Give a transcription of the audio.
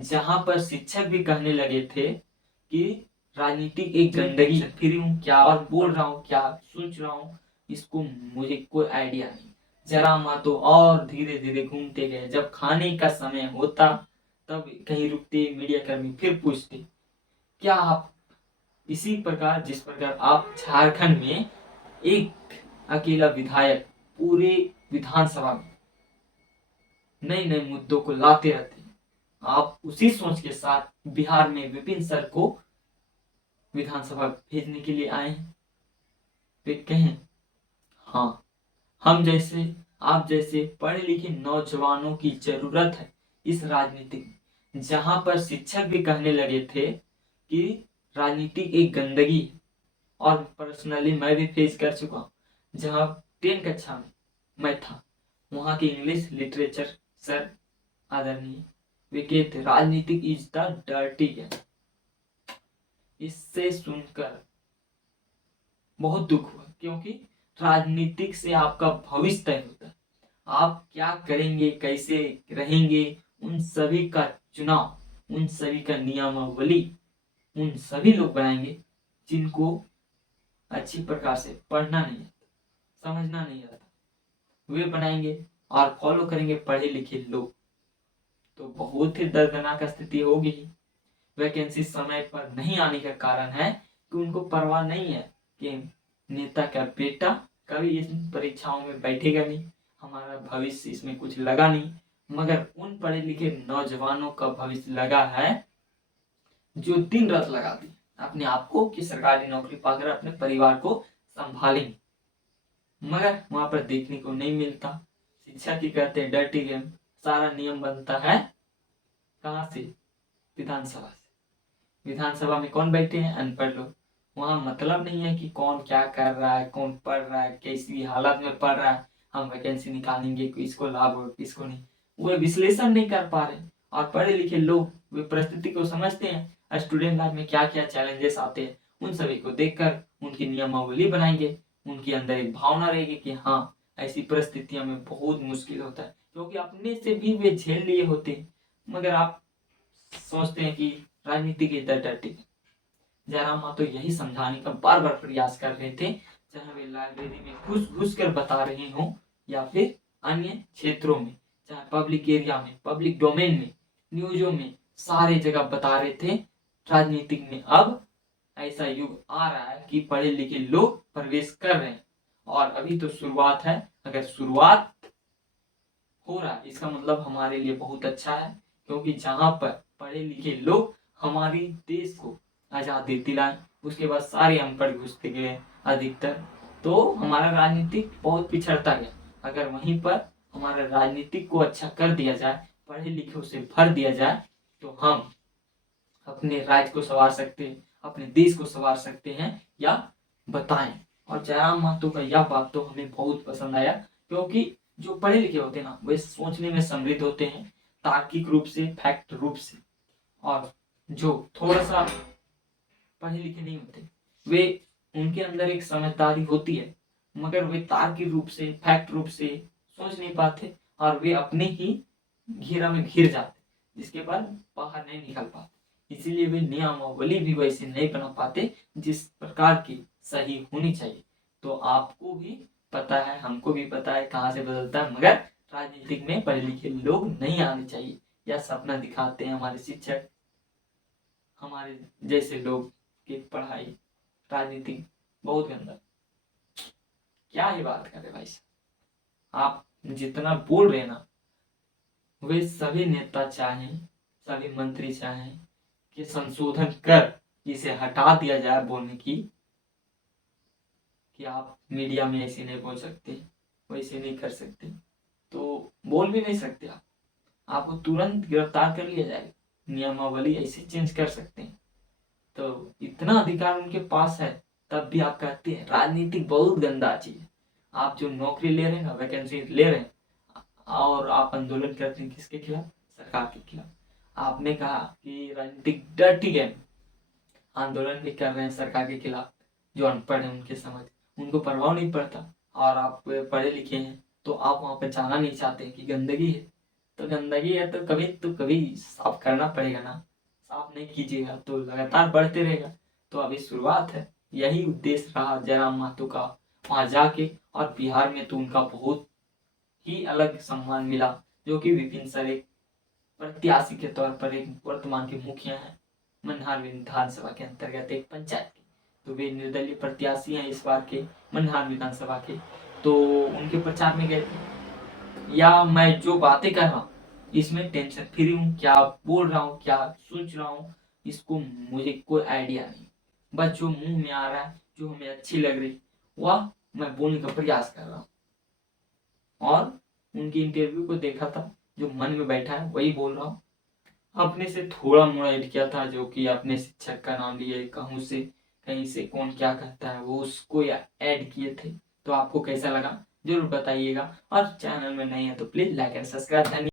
जहां पर शिक्षक भी कहने लगे थे कि राजनीति एक गंदगी फिर हूँ क्या और बोल रहा हूँ क्या सोच रहा हूँ इसको मुझे कोई आइडिया नहीं। जरा मातो और धीरे धीरे घूमते गए। जब खाने का समय होता तब कहीं रुकते, मीडिया कर्मी फिर पूछते क्या आप इसी प्रकार जिस प्रकार आप झारखंड में एक अकेला विधायक पूरे विधानसभा में नए नए मुद्दों को लाते रहते हैं, आप उसी सोच के साथ बिहार में विपिन सर को विधानसभा भेजने के लिए आए हैं। वे कहें हाँ, हम जैसे आप जैसे पढ़े लिखे नौजवानों की जरूरत है इस राजनीति में। जहां पर शिक्षक भी कहने लगे थे कि राजनीति एक गंदगी है, और पर्सनली मैं भी फेस कर चुका हूँ। जहाँ 10 कक्षा में मैं था, वहाँ के इंग्लिश लिटरेचर सर आदरणीय वे कहते राजनीतिक इज द डर्टी गेम। इससे सुनकर बहुत दुख हुआ, क्योंकि राजनीतिक से आपका भविष्य तय होता है। आप क्या करेंगे, कैसे रहेंगे, उन सभी का चुनाव, उन सभी का नियमावली उन सभी लोग बनाएंगे जिनको अच्छी प्रकार से पढ़ना नहीं आता, समझना नहीं आता, वे बनाएंगे और फॉलो करेंगे पढ़े लिखे लोग। तो बहुत ही दर्दनाक स्थिति होगी। वैकेंसी समय पर नहीं आने का कारण है कि उनको परवाह नहीं है कि नेता का बेटा कभी इन परीक्षाओं में बैठेगा नहीं, हमारा भविष्य इसमें कुछ लगा नहीं। मगर उन पढ़े लिखे नौजवानों का भविष्य लगा है जो दिन रात लगा दी अपने आप को कि सरकारी नौकरी पाकर अपने परिवार को संभालेंगे। मगर वहां पर देखने को नहीं मिलता। शिक्षा की कहते हैं डर्टी गेम। सारा नियम बनता है कहाँ से? विधानसभा से। विधानसभा में कौन बैठे हैं? अनपढ़ लोग। वहां मतलब नहीं है कि कौन क्या कर रहा है, कौन पढ़ रहा है, कैसी हालत में पढ़ रहा है, हम वैकेंसी निकालेंगे, किसको लाभ हो किसको नहीं, वो विश्लेषण नहीं कर पा रहे। और पढ़े लिखे लोग वे परिस्थिति को समझते हैं, स्टूडेंट लाइफ में क्या क्या चैलेंजेस आते हैं, उन सभी को देखकर उनकी नियमावली बनाएंगे। उनके अंदर एक भावना रहेगी कि हाँ, ऐसी परिस्थितियों में बहुत मुश्किल होता है, क्योंकि अपने से भी वे झेल लिए होते हैं। मगर आप सोचते हैं कि राजनीति की डरती। जयराम मातो यही समझाने का बार बार प्रयास कर रहे थे, चाहे वे लाइब्रेरी में घुस घुस कर बता रहे हों या फिर अन्य क्षेत्रों में, चाहे पब्लिक एरिया में, पब्लिक डोमेन में, न्यूजों में, सारे जगह बता रहे थे राजनीतिक में अब ऐसा युग आ रहा है कि पढ़े लिखे लोग प्रवेश कर रहे हैं। और अभी तो शुरुआत है। अगर शुरुआत हो रहा है इसका मतलब हमारे लिए बहुत अच्छा है, क्योंकि जहां पर पढ़े लिखे लोग हमारी देश को आजादी दिलाए, उसके बाद सारे अनपढ़ घुसते गए अधिकतर, तो हमारा राजनीतिक बहुत पिछड़ता गया। अगर वहीं पर हमारा राजनीतिक को अच्छा कर दिया जाए, पढ़े लिखे से भर दिया जाए, तो हम अपने राज्य को संवार सकते हैं, अपने देश को संवार सकते हैं या बताएं। और जयराम महतो का यह बात तो हमें बहुत पसंद आया, क्योंकि जो पढ़े लिखे होते हैं ना, वे सोचने में समृद्ध होते हैं, तार्किक रूप से, फैक्ट रूप से। और जो थोड़ा सा पढ़े लिखे नहीं होते, वे उनके अंदर एक समझदारी होती है, मगर वे तार्किक रूप से, फैक्ट रूप से सोच नहीं पाते, और वे अपने ही घेरा में घिर जाते, जिसके बाद बाहर नहीं निकल पाते। इसीलिए वे नियमावली भी वैसे नहीं बना पाते जिस प्रकार की सही होनी चाहिए। तो आपको भी पता है, हमको भी पता है कहाँ से बदलता है, मगर राजनीतिक में पढ़े लिखे लोग नहीं आने चाहिए। यह सपना दिखाते हैं हमारे शिक्षक, हमारे जैसे लोग की पढ़ाई राजनीति बहुत गंदा। क्या ही बात करें भाई साहब, आप जितना बोल रहे ना, वे सभी नेता चाहें, सभी मंत्री चाहें कि संशोधन कर इसे हटा दिया जाए बोलने की, कि आप मीडिया में ऐसे नहीं बोल सकते, वैसे नहीं कर सकते, तो बोल भी नहीं सकते आप, आपको तुरंत गिरफ्तार कर लिया जाएगा। नियमावली ऐसे चेंज कर सकते हैं, तो इतना अधिकार उनके पास है, तब भी आप कहते हैं राजनीति बहुत गंदा चीज है। आप जो नौकरी ले रहे हैं ना, वैकेंसी ले रहे हैं, और आप आंदोलन करते हैं किसके खिलाफ? सरकार के खिलाफ। आपने कहा कि राजनीतिक डर्टी गेम, आंदोलन भी कर रहे हैं सरकार के खिलाफ। जो अनपढ़ है उनके समझ, उनको परवाह नहीं पड़ता, और आप पढ़े लिखे हैं तो आप वहां पे जाना नहीं चाहते कि गंदगी है, तो गंदगी है तो कभी साफ करना पड़ेगा ना। साफ नहीं कीजिएगा तो लगातार बढ़ते रहेगा। तो अभी शुरुआत है। यही उद्देश्य रहा जयराम महतो का वहां जाके, और बिहार में तो उनका बहुत ही अलग सम्मान मिला, जो कि विपिन सर एक प्रत्याशी के तौर पर एक वर्तमान के मुखिया हैं मन्हार विधानसभा के अंतर्गत एक पंचायत के। तो वे निर्दलीय प्रत्याशी हैं इस बार के मन्हार विधानसभा के। तो उनके प्रचार में गए थे। या मैं जो बातें कर रहा हूँ इसमें टेंशन फ्री हूँ, क्या बोल रहा हूँ क्या सोच रहा हूँ इसको मुझे कोई आइडिया नहीं। बस जो मुंह में आ रहा है, जो हमें अच्छी लग रही, वह मैं बोलने का प्रयास कर रहा हूँ। और उनकी इंटरव्यू को देखा था, जो मन में बैठा है वही बोल रहा हूँ। अपने से थोड़ा मोड़ा ऐड किया था, जो कि अपने शिक्षक का नाम लिए कहूँ से कहीं से कौन क्या कहता है वो उसको ऐड किए थे। तो आपको कैसा लगा जरूर बताइएगा, और चैनल में नहीं है तो प्लीज लाइक एंड सब्सक्राइब।